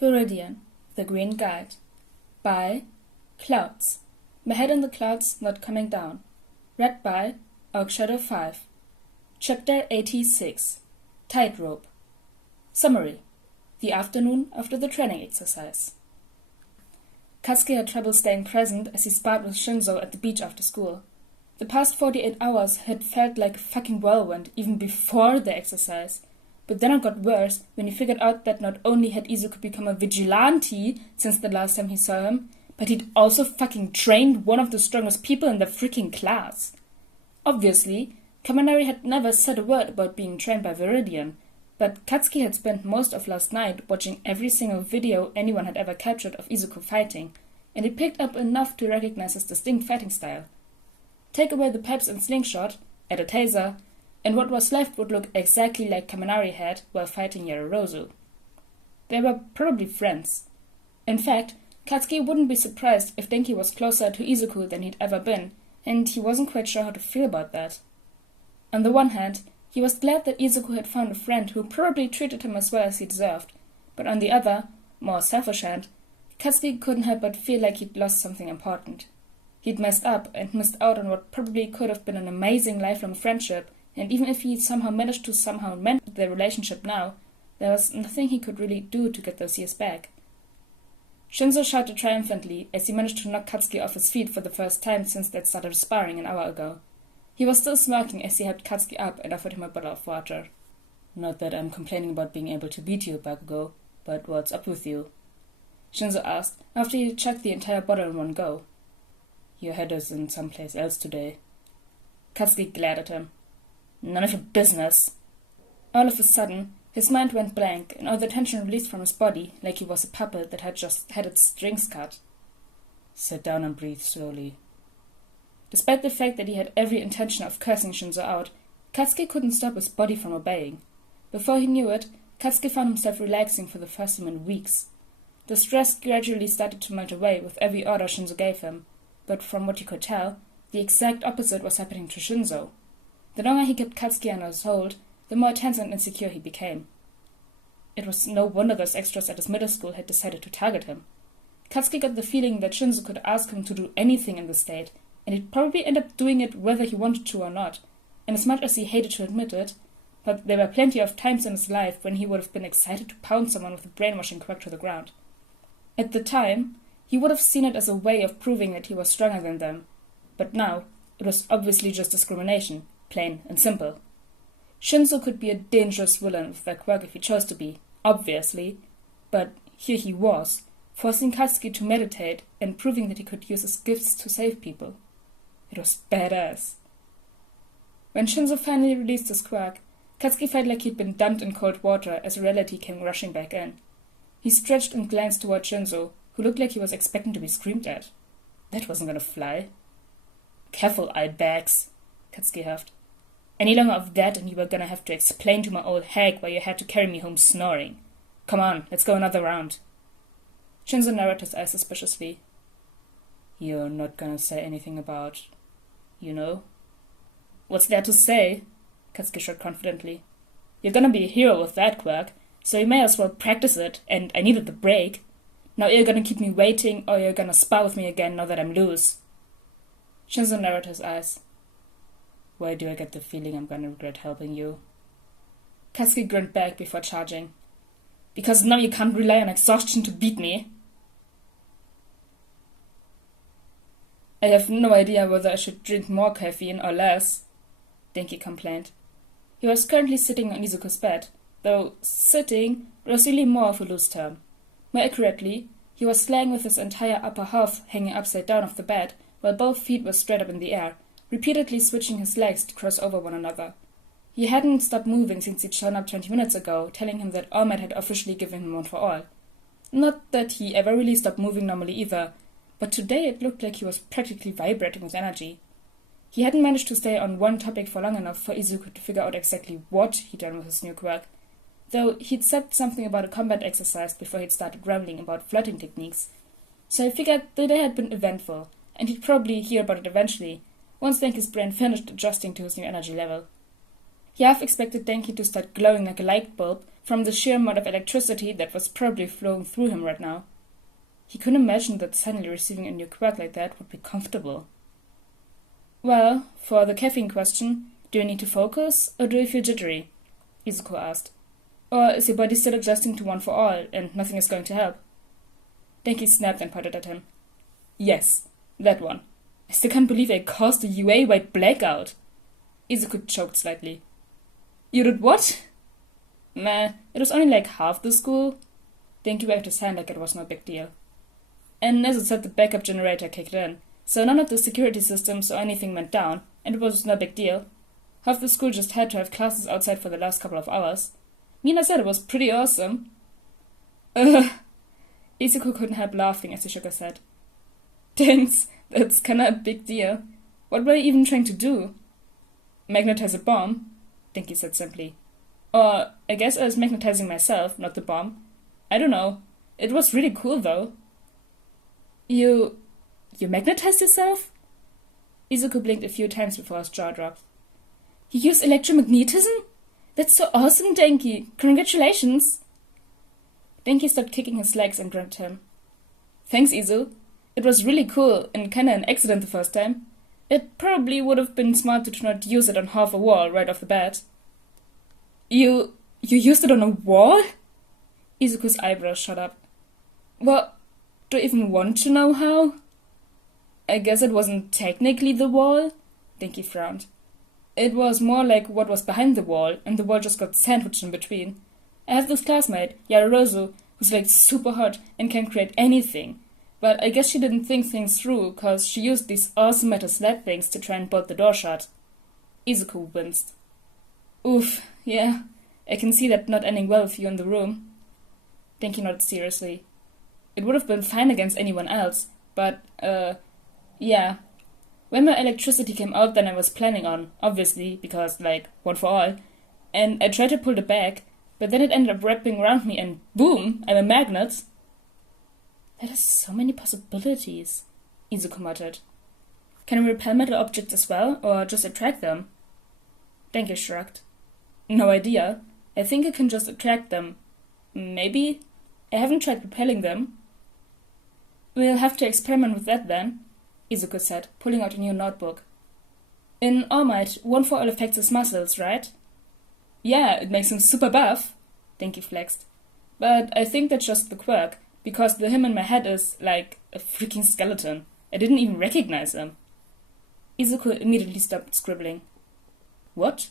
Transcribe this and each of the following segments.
Viridian, The Green Guide. By Clouds. My Head in the Clouds Not Coming Down. Read by Shadow5. Chapter 86. Tightrope. Summary. The afternoon after the training exercise. Katsuki had trouble staying present as he sparred with Shinzo at the beach after school. The past 48 hours had felt like a fucking whirlwind even before the exercise. But then it got worse when he figured out that not only had Izuku become a vigilante since the last time he saw him, but he'd also fucking trained one of the strongest people in the freaking class. Obviously, Kaminari had never said a word about being trained by Viridian, but Katsuki had spent most of last night watching every single video anyone had ever captured of Izuku fighting, and he picked up enough to recognize his distinct fighting style. Take away the pipes and slingshot, add a taser, and what was left would look exactly like Kaminari had while fighting Yarurozu. They were probably friends. In fact, Katsuki wouldn't be surprised if Denki was closer to Izuku than he'd ever been, and he wasn't quite sure how to feel about that. On the one hand, he was glad that Izuku had found a friend who probably treated him as well as he deserved, but on the other, more selfish hand, Katsuki couldn't help but feel like he'd lost something important. He'd messed up and missed out on what probably could have been an amazing lifelong friendship, and even if he somehow managed to mend their relationship now, there was nothing he could really do to get those years back. Shinzo shouted triumphantly as he managed to knock Katsuki off his feet for the first time since they'd started sparring an hour ago. He was still smirking as he helped Katsuki up and offered him a bottle of water. "Not that I'm complaining about being able to beat you, Bakugo, but what's up with you?" Shinzo asked after he chugged the entire bottle in one go. "Your head is in someplace else today." Katsuki glared at him. "None of your business." All of a sudden, his mind went blank and all the tension released from his body like he was a puppet that had just had its strings cut. "Sit down and breathe slowly." Despite the fact that he had every intention of cursing Shinzo out, Katsuki couldn't stop his body from obeying. Before he knew it, Katsuki found himself relaxing for the first time in weeks. The stress gradually started to melt away with every order Shinzo gave him, but from what he could tell, the exact opposite was happening to Shinzo. The longer he kept Katsuki under his hold, the more tense and insecure he became. It was no wonder those extras at his middle school had decided to target him. Katsuki got the feeling that Shinzo could ask him to do anything in the state, and he'd probably end up doing it whether he wanted to or not, and as much as he hated to admit it, but there were plenty of times in his life when he would have been excited to pound someone with a brainwashing quirk to the ground. At the time, he would have seen it as a way of proving that he was stronger than them, but now it was obviously just discrimination, plain and simple. Shinzo could be a dangerous villain with that quirk if he chose to be, obviously, but here he was, forcing Katsuki to meditate and proving that he could use his gifts to save people. It was badass. When Shinzo finally released his quirk, Katsuki felt like he'd been dumped in cold water as reality came rushing back in. He stretched and glanced toward Shinzo, who looked like he was expecting to be screamed at. That wasn't gonna fly. "Careful, eyebags," Katsuki huffed. "Any longer of that and you were gonna have to explain to my old hag why you had to carry me home snoring. Come on, let's go another round." Shinzo narrowed his eyes suspiciously. "You're not gonna say anything about, "What's there to say?" Katsuki shot confidently. "You're gonna be a hero with that quirk, so you may as well practice it, and I needed the break. Now you're gonna keep me waiting, or you're gonna spar with me again now that I'm loose." Shinzo narrowed his eyes. "Why do I get the feeling I'm gonna regret helping you?" Katsuki grinned back before charging. "Because now you can't rely on exhaustion to beat me." "I have no idea whether I should drink more caffeine or less," Denki complained. He was currently sitting on Izuku's bed, though sitting was really more of a loose term. More accurately, he was laying with his entire upper half hanging upside down off the bed, while both feet were straight up in the air, repeatedly switching his legs to cross over one another. He hadn't stopped moving since he'd shown up 20 minutes ago, telling him that All Might had officially given him one for all. Not that he ever really stopped moving normally either, but today it looked like he was practically vibrating with energy. He hadn't managed to stay on one topic for long enough for Izuku to figure out exactly what he'd done with his new quirk, though he'd said something about a combat exercise before he'd started rambling about flirting techniques, so he figured the day had been eventful, and he'd probably hear about it eventually, once Denki's brain finished adjusting to his new energy level. He half expected Denki to start glowing like a light bulb from the sheer amount of electricity that was probably flowing through him right now. He couldn't imagine that suddenly receiving a new quirk like that would be comfortable. Well, for the caffeine question, do you need to focus, or do you feel jittery? Izuku asked. Or is your body still adjusting to one for all, and nothing is going to help? Denki snapped and pointed at him. Yes, that one. I still can't believe I caused a UA-wide blackout. Izuku choked slightly. You did what? Meh, it was only like half the school. Denki waved his hand like it was no big deal. And as it said, the backup generator kicked in, so none of the security systems or anything went down, and it was no big deal. Half the school just had to have classes outside for the last couple of hours. Mina said it was pretty awesome. Izuku couldn't help laughing as he shook his head. Thanks, that's kinda a big deal. What were you even trying to do? Magnetize a bomb, Denki said simply. Or, I guess I was magnetizing myself, not the bomb. I don't know. It was really cool, though. You magnetized yourself? Izuku blinked a few times before his jaw dropped. You used electromagnetism? That's so awesome, Denki. Congratulations. Denki stopped kicking his legs and grinned at him. Thanks, Izu. It was really cool and kinda an accident the first time. It probably would have been smart to not use it on half a wall right off the bat. You used it on a wall? Izuku's eyebrows shot up. Well, do you even want to know how? I guess it wasn't technically the wall, Denki frowned. It was more like what was behind the wall, and the wall just got sandwiched in between. I have this classmate, Yarurozu, who's like super hot and can create anything. But I guess she didn't think things through, cause she used these awesome metal sled things to try and bolt the door shut. Izuku winced. Oof, yeah, I can see that not ending well with you in the room. Denki nodded seriously. It would have been fine against anyone else, but, yeah. When my electricity came out than I was planning on, obviously, because, like, one for all, and I tried to pull it back, but then it ended up wrapping around me and boom, I'm a magnet. That has so many possibilities, Izuku muttered. Can I repel metal objects as well, or just attract them? Denki shrugged. No idea. I think I can just attract them. Maybe. I haven't tried repelling them. We'll have to experiment with that then, Izuku said, pulling out a new notebook. In All Might, one for all affects his muscles, right? Yeah, it makes him super buff, Denki flexed. But I think that's just the quirk, because the him in my head is, like, a freaking skeleton. I didn't even recognize him. Izuku immediately stopped scribbling. What?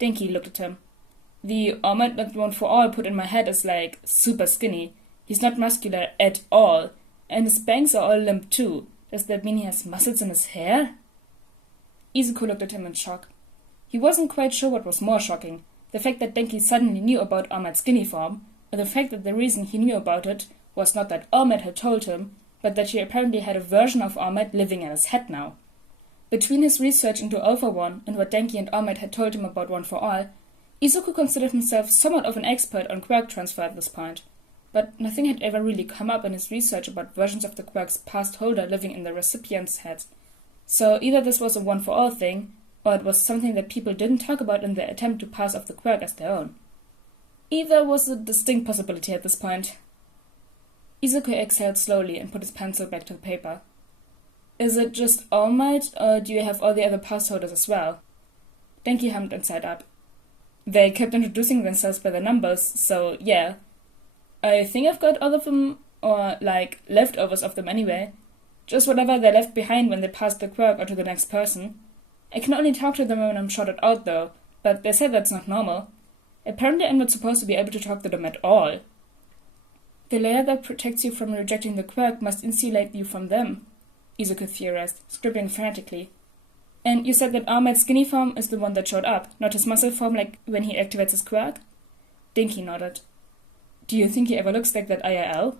Denki looked at him. The All Might that one for all put in my head is, like, super skinny. He's not muscular at all, and his bangs are all limp too. Does that mean he has muscles in his hair? Izuku looked at him in shock. He wasn't quite sure what was more shocking, the fact that Denki suddenly knew about All Might's skinny form, or the fact that the reason he knew about it was not that All Might had told him, but that he apparently had a version of All Might living in his head now. Between his research into All for One and what Denki and All Might had told him about One for All, Izuku considered himself somewhat of an expert on quirk transfer at this point, but nothing had ever really come up in his research about versions of the quirk's past holder living in the recipient's head. So either this was a one-for-all thing, or it was something that people didn't talk about in their attempt to pass off the quirk as their own. Either was a distinct possibility at this point. Izuku exhaled slowly and put his pencil back to the paper. Is it just All Might, or do you have all the other pass holders as well? Denki hummed and sat up. They kept introducing themselves by their numbers, so yeah. I think I've got all of them, or, like, leftovers of them anyway. Just whatever they left behind when they passed the quirk on to the next person. I can only talk to them when I'm shouted out, though, but they said that's not normal. Apparently I'm not supposed to be able to talk to them at all. The layer that protects you from rejecting the quirk must insulate you from them, Izuku theorized, scribbling frantically. And you said that All Might's skinny form is the one that showed up, not his muscle form like when he activates his quirk? Denki nodded. Do you think he ever looks like that IRL?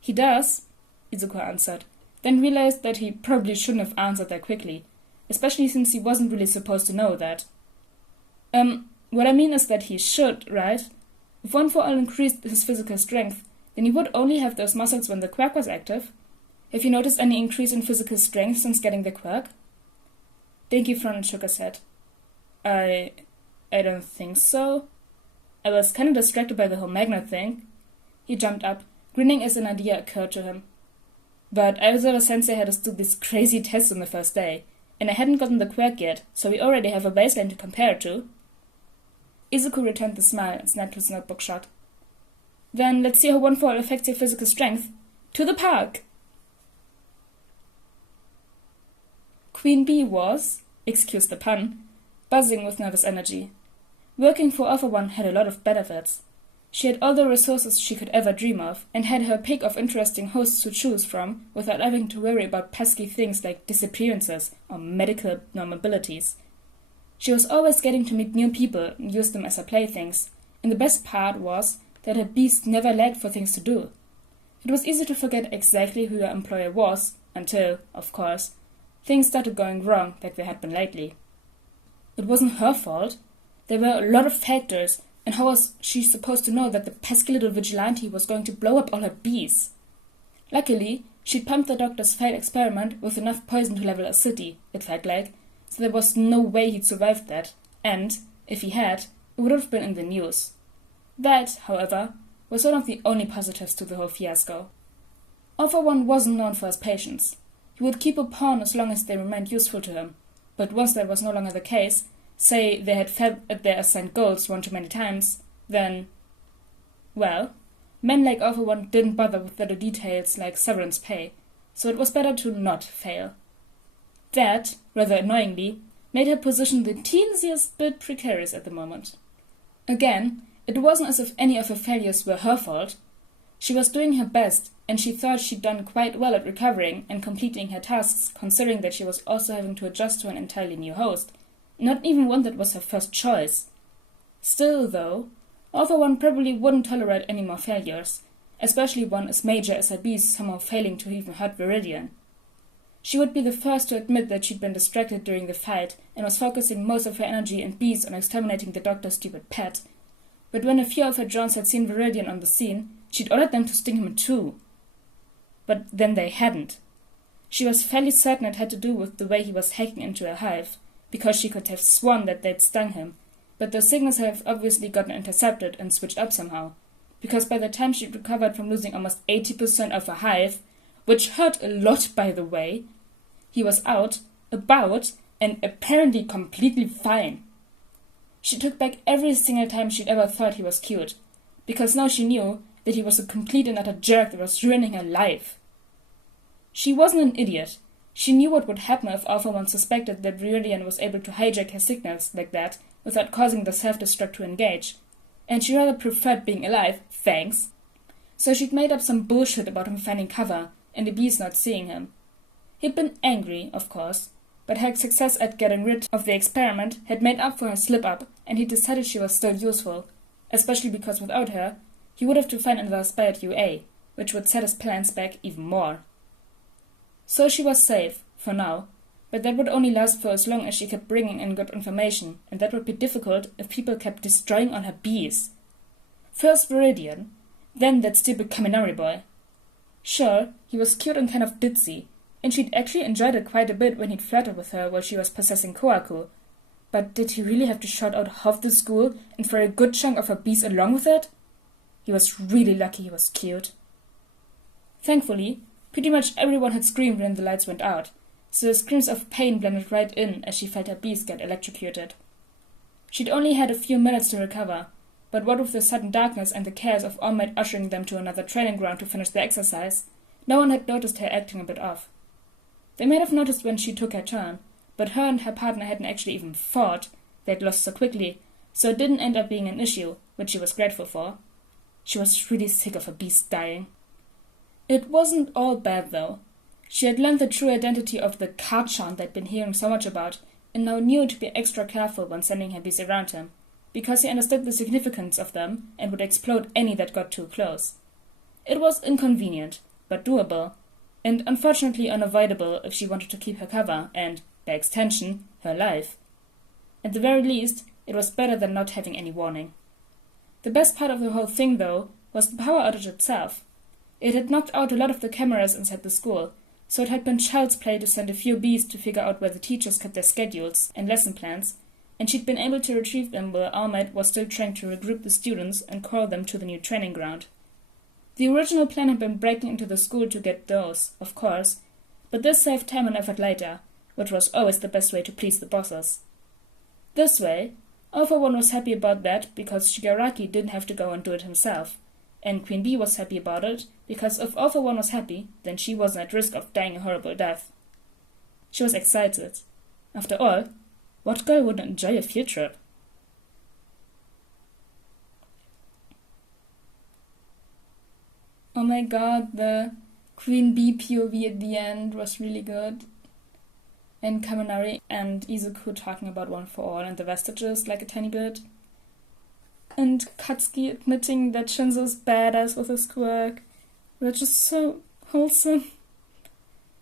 He does, Izuku answered, then realized that he probably shouldn't have answered that quickly, especially since he wasn't really supposed to know that. What I mean is that he should, right? If One for All increased his physical strength, then he would only have those muscles when the quirk was active. Have you noticed any increase in physical strength since getting the quirk? Denki frowned and shook his head. I don't think so. I was kinda distracted by the whole magnet thing." He jumped up, grinning as an idea occurred to him. "But Aizawa-sensei had us do these crazy tests on the first day, and I hadn't gotten the quirk yet, so we already have a baseline to compare it to." Izuku returned the smile and snapped his notebook shut. "Then let's see how one fall affects your physical strength. To the park!" Queen Bee was, excuse the pun, buzzing with nervous energy. Working for Alpha One had a lot of benefits. She had all the resources she could ever dream of, and had her pick of interesting hosts to choose from without having to worry about pesky things like disappearances or medical abnormalities. She was always getting to meet new people and use them as her playthings, and the best part was that her beast never lacked for things to do. It was easy to forget exactly who her employer was, until, of course, things started going wrong like they had been lately. It wasn't her fault. There were a lot of factors, and how was she supposed to know that the pesky little vigilante was going to blow up all her bees? Luckily, she'd pumped the doctor's failed experiment with enough poison to level a city, it felt like, so there was no way he'd survived that, and, if he had, it would have been in the news. That, however, was one of the only positives to the whole fiasco. Alpha One wasn't known for his patience. He would keep a pawn as long as they remained useful to him, but once that was no longer the case, say they had failed at their assigned goals one too many times, then, well, men like Alpha One didn't bother with little details like severance pay, so it was better to not fail. That, rather annoyingly, made her position the teensiest bit precarious at the moment. Again, it wasn't as if any of her failures were her fault. She was doing her best, and she thought she'd done quite well at recovering and completing her tasks, considering that she was also having to adjust to an entirely new host, not even one that was her first choice. Still, though, Alpha One probably wouldn't tolerate any more failures, especially one as major as her beast somehow failing to even hurt Viridian. She would be the first to admit that she'd been distracted during the fight and was focusing most of her energy and bees on exterminating the doctor's stupid pet. But when a few of her drones had seen Viridian on the scene, she'd ordered them to sting him too. But then they hadn't. She was fairly certain it had to do with the way he was hacking into her hive, because she could have sworn that they'd stung him, but those signals have obviously gotten intercepted and switched up somehow, because by the time she'd recovered from losing almost 80% of her hive, which hurt a lot by the way, he was out, about, and apparently completely fine. She took back every single time she'd ever thought he was cute, because now she knew that he was a complete and utter jerk that was ruining her life. She wasn't an idiot. She knew what would happen if Alpha One suspected that Viridian was able to hijack her signals like that without causing the self-destruct to engage, and she rather preferred being alive, thanks. So she'd made up some bullshit about him finding cover and the bees not seeing him. He'd been angry, of course, but her success at getting rid of the experiment had made up for her slip-up, and he decided she was still useful, especially because without her, he would have to find another spy at UA, which would set his plans back even more. So she was safe, for now, but that would only last for as long as she kept bringing in good information, and that would be difficult if people kept destroying all her bees. First Viridian, then that stupid Kaminari boy. Sure, he was cute and kind of ditzy, and she'd actually enjoyed it quite a bit when he'd flirted with her while she was possessing Kohaku. But did he really have to shout out half the school and for a good chunk of her bees along with it? He was really lucky he was cute. Thankfully, pretty much everyone had screamed when the lights went out, so the screams of pain blended right in as she felt her bees get electrocuted. She'd only had a few minutes to recover, but what with the sudden darkness and the chaos of All Might ushering them to another training ground to finish the exercise, no one had noticed her acting a bit off. They might have noticed when she took her turn, but her and her partner hadn't actually even fought, they'd lost so quickly, so it didn't end up being an issue, which she was grateful for. She was really sick of her bees dying. It wasn't all bad, though. She had learned the true identity of the Kachan they'd been hearing so much about, and now knew to be extra careful when sending her bees around him, because he understood the significance of them and would explode any that got too close. It was inconvenient, but doable, and unfortunately unavoidable if she wanted to keep her cover and, by extension, her life. At the very least, it was better than not having any warning. The best part of the whole thing, though, was the power outage itself. It had knocked out a lot of the cameras inside the school, so it had been child's play to send a few bees to figure out where the teachers kept their schedules and lesson plans, and she'd been able to retrieve them while Ahmed was still trying to regroup the students and call them to the new training ground. The original plan had been breaking into the school to get those, of course, but this saved time and effort later, which was always the best way to please the bosses. This way, All For One was happy about that because Shigaraki didn't have to go and do it himself, and Queen Bee was happy about it because if All For One was happy, then she wasn't at risk of dying a horrible death. She was excited. After all, what girl wouldn't enjoy a field trip? Oh my god, the Queen Bee POV at the end was really good. And Kaminari and Izuku talking about One For All and the vestiges like a tiny bit. And Katsuki admitting that Shinzo's badass with his quirk, which is so wholesome.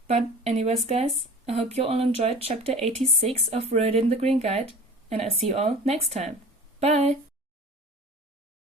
But anyways guys, I hope you all enjoyed chapter 86 of Viridian the Green Guide, and I'll see you all next time. Bye!